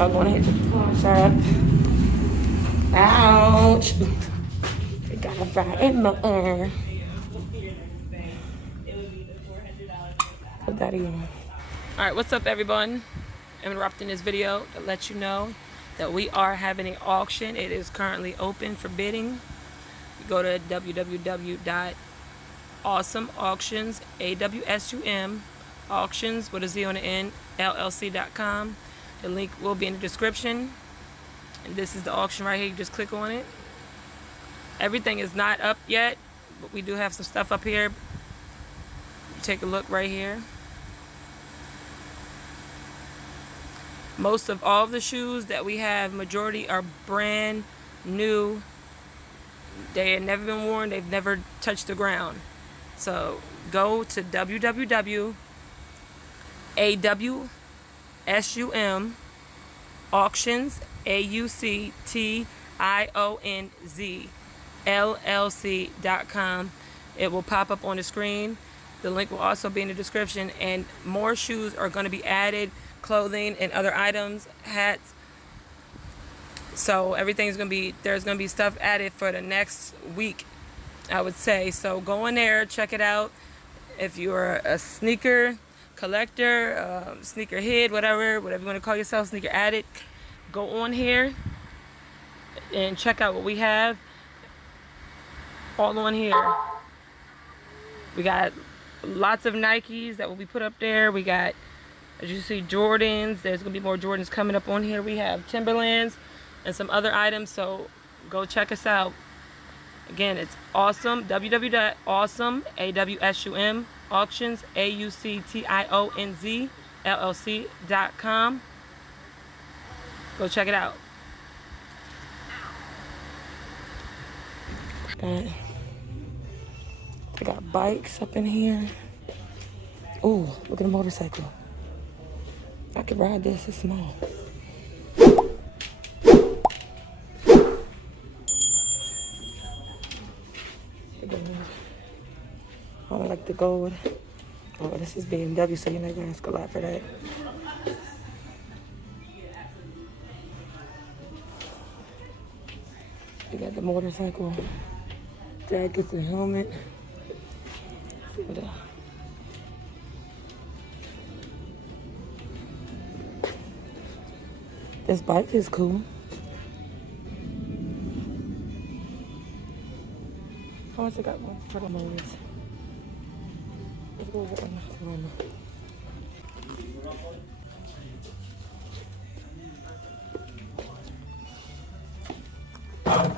I'm gonna hit the pawn shop. Ouch! I got a fry in my ear. Put that in. Alright, what's up everyone? I'm interrupting this video to let you know that we are having an auction. It is currently open for bidding. You go to www.awsum auctions, AWSUM auctions with a Z on the end, LLC.com. The link will be in the description. And this is the auction right here. You just click on it. Everything is not up yet, but we do have some stuff up here. Take a look right here. Most of all of the shoes that we have, majority are brand new. They have never been worn. They've never touched the ground. So go to www.awsum auctions, AUCTIONZ LLC.com. It will pop up on the screen. The link will also be in the description, and more shoes are going to be added, clothing and other items, hats. So everything's going to be, there's going to be stuff added for the next week, I would say. So go in there, check it out. If you're a sneaker collector, sneaker head, whatever you want to call yourself, sneaker addict, go on here and check out what we have all on here. We got lots of Nikes that will be put up there. We got, as you see, Jordans. There's going to be more Jordans coming up on here. We have Timberlands and some other items, so go check us out. Again, it's Awsum, www.awsum, AWSUM, auctions, AUCTIONZ, LLC.com. Go check it out. They got bikes up in here. Ooh, look at the motorcycle. I could ride this, it's small. I don't like the gold. Oh, this is BMW, so you're not gonna ask a lot for that. You got the motorcycle jackets and helmet. This bike is cool. How much I got one for the motors? Let's go over one.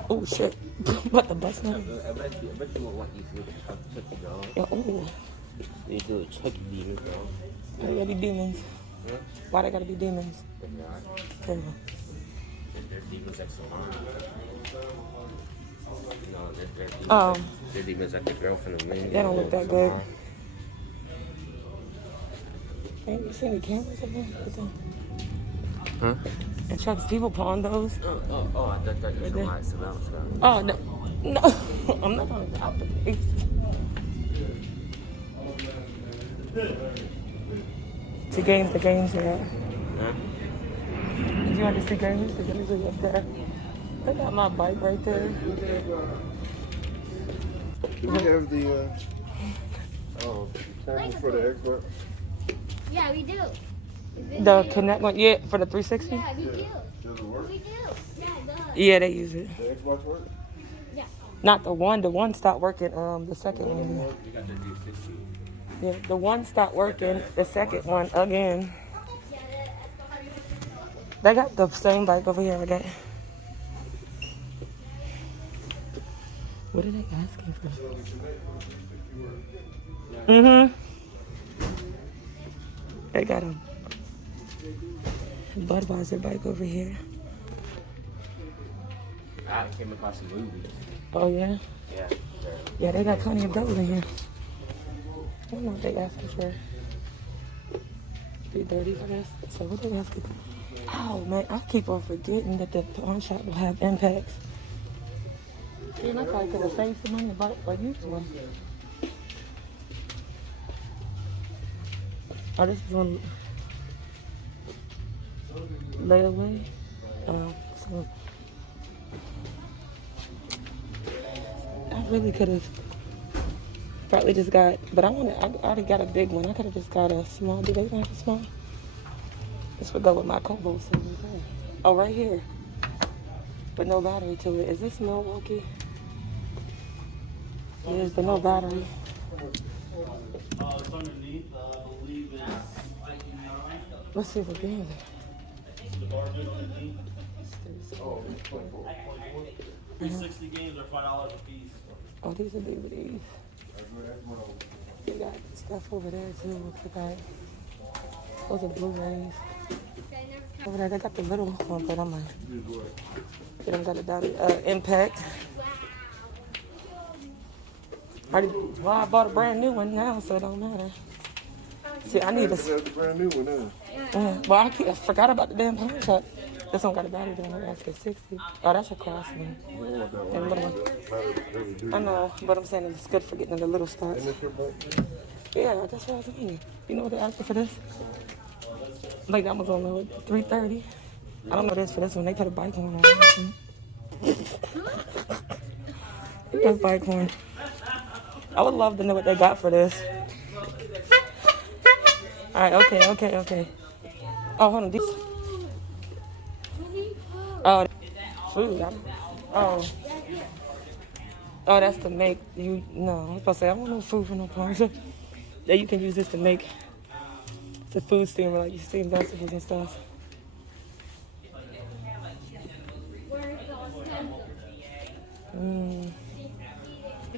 Oh shit. What the bus now? I bet you won't want these to Chucky dolls. Yeah, oh. These little Chucky demons, though. Why they gotta be demons? Huh? Why they gotta be demons? They're not. Terrible. They're demons like Sohan. No, they're demons. Oh. They're demons like the girl from the movie. They don't look that good. Hey, you see any cameras up there? Huh? And Chuck's people pawn those? I thought you were talking about surveillance. Oh, no. No. I'm not gonna out the face. The games are at. Huh? If you want to see games, the games are up there. I got my bike right there. Do we have the camera for the Xbox? Yeah, we do. The Connect one, yeah, for the 360? Yeah, we do. Does it work? We do. Yeah, it does. Yeah, they use it. The Xbox work? Yeah. Not the one. The one stopped working. The second one. You got the 360. Yeah, the one stopped working. The second one again. They got the same bike over here. I got. What are they asking for? They got a Budweiser bike over here. I came across the movies. Oh yeah? Yeah. Yeah, they got plenty of those in here. I don't know what they asking for. $330 for this. So what they asking? Oh man, I keep on forgetting that the pawn shop will have impacts. Yeah, I probably could have saved some money by using one. Oh, this is one. layaway. So I really could have probably just got, but I already got a big one. I could have just got a small. Do they have a small? This would go with my Cobalt. Oh, right here. But no battery to it. Is this Milwaukee? It is, but no battery. It's underneath, I believe it's Let's see what game the bar bid underneath. Oh, 360 games are $5 a piece. Oh, these are DVDs. They got stuff over there too. Those are Blu-rays. Over there, they got the little one, but I'm like, they don't got it down. Impact. Well, I bought a brand new one now, so it don't matter. See, I need That's a. the brand new one, huh? Well, I forgot about the damn punch shot. This one got a battery down there. That's the 60. Oh, that's a cross one. You don't want that And one. little one. I know, but I'm saying it's good for getting in the little spots. Isn't this your boat? Yeah, that's what I was thinking. You know what they asked for this? Like that was on $330. I don't know this for this one. They put a bike horn on it. They put a bike horn. I would love to know what they got for this. All right, okay. Oh, hold on. These. Oh, food. Oh, that's to make you. No, I was supposed to say I want no food for no porn. That you can use this to make. It's a food steamer, like you steam vegetables and stuff.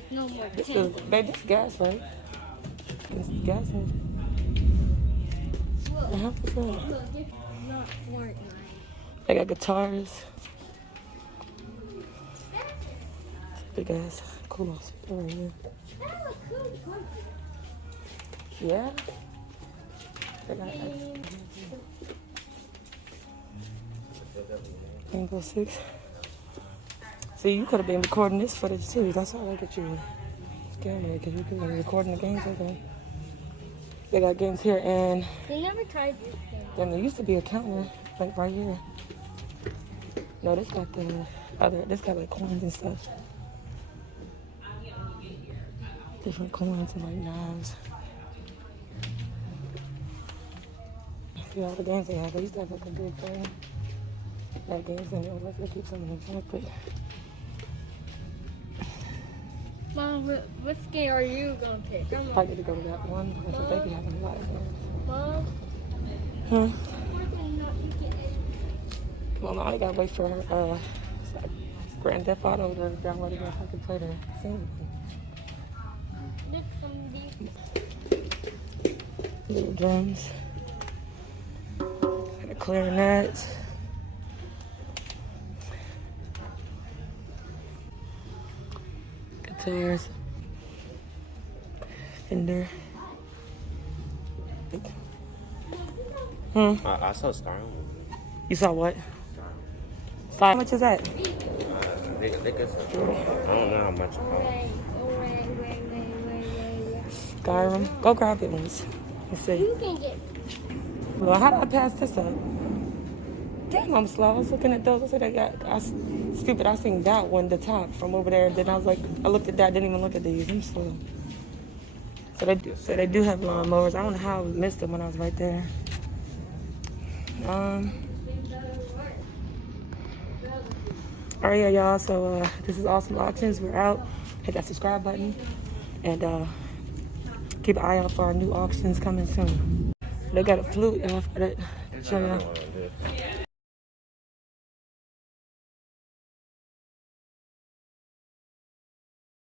No more. This is, babe, this gas, right? This is gas. How much is that? Not Fortnite. They got guitars. Big ass cool speaker right here. Yeah. They got Rainbow Six. See, you could have been recording this footage too. That's why I get you a camera, because you could have been recording the games. Okay. They got games here, and They never tried this thing. then there used to be a counter like right here. No, this got the other. This got like coins and stuff. Different coins and like knives. See all the games they have. They used to have like a big thing. That games in there. Let's keep some of them back, but. Mom, what skin are you gonna pick? I'm I get to go to that one because they be having a lot of games. Mom, Huh? why can not you get it? Well, now I gotta wait for Grand Theft Auto to download again so I can play the scene. Look from these. Little drums. And a clarinet. Guitars. Fender. I saw Star Wars. You saw what? How much is that? I don't know how much it costs. Wait. Skyrim. Go grab it once. Let's see. You can get. Well, how do I pass this up? Damn, I'm slow. I was looking at those. I said, stupid. I seen that one, the top from over there. Then I was like, I looked at that. Didn't even look at these. I'm slow. So they do have lawnmowers. I don't know how I missed them when I was right there. All right, y'all. So this is Awsum Auctions. We're out. Hit that subscribe button, and keep an eye out for our new auctions coming soon. They got a flute. If I got it, show y'all.